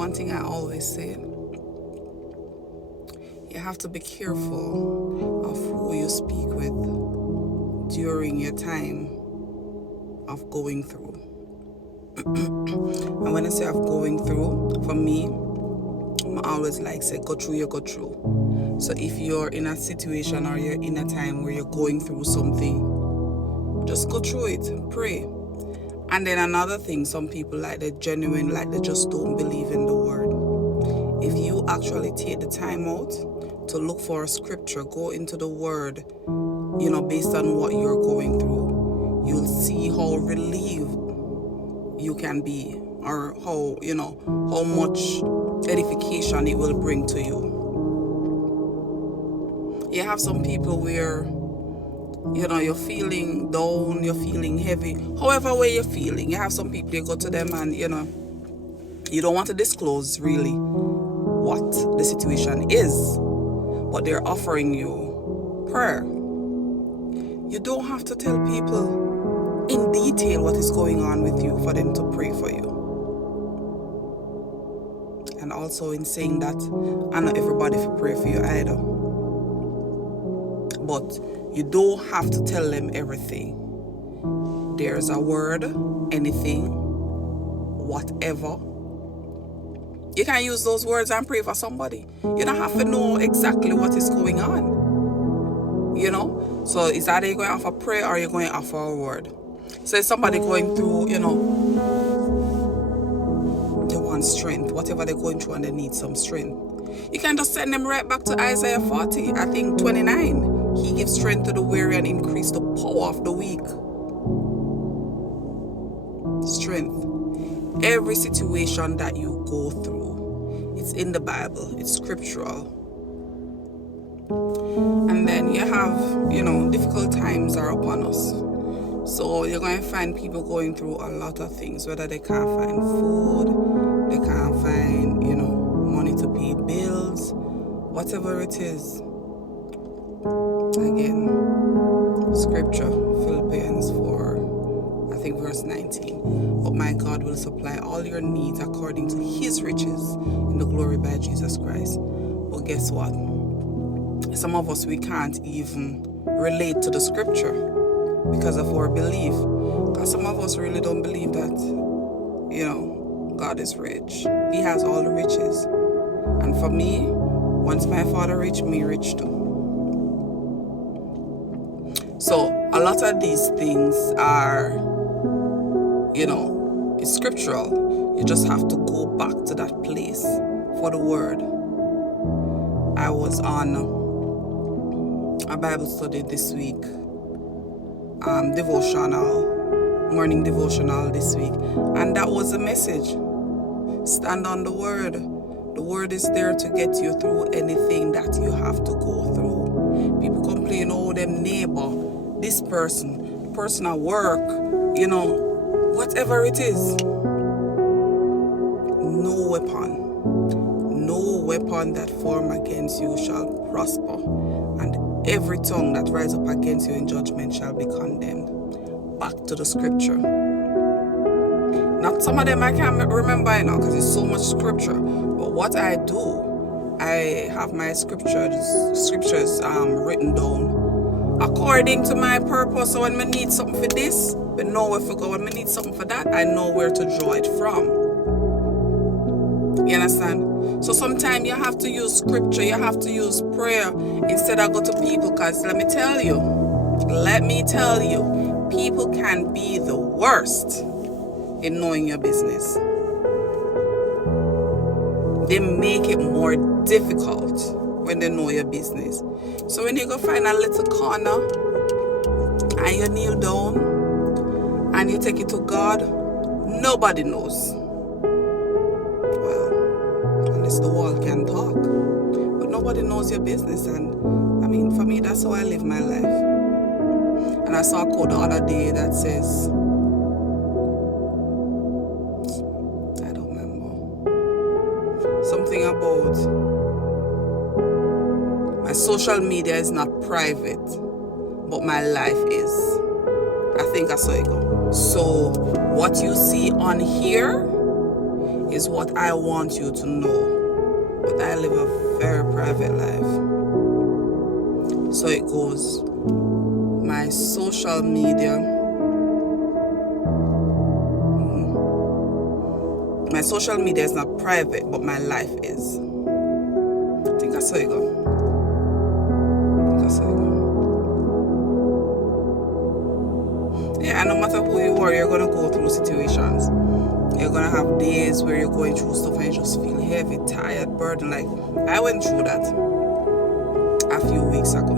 one thing I always say, you have to be careful of who you speak with during your time of going through. And when I say of going through, for me, I always like say, go through, you go through. So if you're in a situation or you're in a time where you're going through something, just go through it, pray. And then another thing, some people like they just don't believe in the word. If you actually take the time out to look for a scripture, go into the word, based on what you're going through, you'll see how relieved you can be, or how much edification it will bring to you. You have some people where you're feeling down, you're feeling heavy, however way you're feeling. You have some people, you go to them and you don't want to disclose really what the situation is, but they're offering you prayer. You don't have to tell people in detail what is going on with you for them to pray for you. And also in saying that, I not everybody for pray for you either. But you don't have to tell them everything. There's a word, anything, whatever. You can use those words and pray for somebody. You don't have to know exactly what is going on. So is either you're going to offer prayer or you're going to offer a word. So is somebody going through, they want strength, whatever they're going through, and they need some strength. You can just send them right back to Isaiah 40, I think 29. He gives strength to the weary and increase the power of the weak. Strength. Every situation that you go through, it's in the Bible, it's scriptural. And then you have, difficult times are upon us. So you're going to find people going through a lot of things, whether they can't find food, they can't find, money to pay bills, whatever it is. Again, scripture, Philippians 4, I think verse 19. But my God will supply all your needs according to his riches in the glory by Jesus Christ. But guess what? Some of us, we can't even relate to the scripture because of our belief. Because some of us really don't believe that, God is rich. He has all the riches. And for me, once my Father rich, me rich too. So a lot of these things are, it's scriptural. You just have to go back to that place for the word. I was on a Bible study this week, morning devotional this week, and that was the message. Stand on the word. The word is there to get you through anything that you have to go through. People complain, them neighbor, this person, the person at work, whatever it is. No weapon that form against you shall prosper, and every tongue that rise up against you in judgment shall be condemned. Back to the scripture. Not some of them I can't remember because it's so much scripture. But what I do, I have my scriptures written down according to my purpose. So when I need something for this, I know where to go. When I need something for that, I know where to draw it from. You understand? So sometimes you have to use scripture, you have to use prayer instead of go to people, because let me tell you, people can be the worst in knowing your business. They make it more difficult when they know your business. So when you go find a little corner and you kneel down and you take it to God, nobody knows. Well, unless the wall can talk. But nobody knows your business. And for me, that's how I live my life. And I saw a quote the other day that says, something about my social media is not private, but my life is. I think I saw it go. So what you see on here is what I want you to know. But I live a very private life. So it goes. My social media. My social media is not private, but my life is. I think that's how you go. Yeah, and no matter who you are, you're going to go through situations. You're going to have days where you're going through stuff and you just feel heavy, tired, burdened. Like, I went through that a few weeks ago.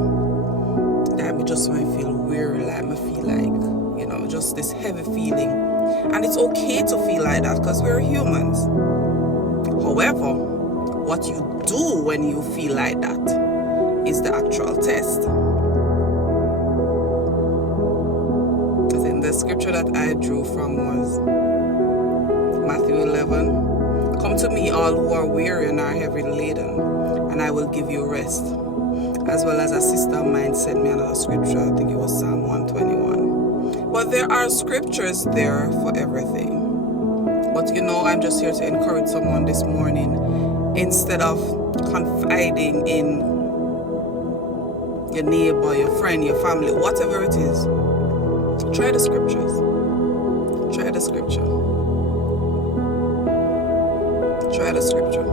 Like, me just when I feel weary, like, me feel like, you know, just this heavy feeling. And it's okay to feel like that because we're humans. However, what you do when you feel like that is the actual test. The scripture that I drew from was Matthew 11. Come to me, all who are weary and are heavy laden, and I will give you rest. As well as a sister of mine sent me another scripture. I think it was Psalm 121. But there are scriptures there for everything. But you know, I'm just here to encourage someone this morning. Instead of confiding in your neighbor, your friend, your family, whatever it is, try the scriptures. Try the scripture. Try the scripture.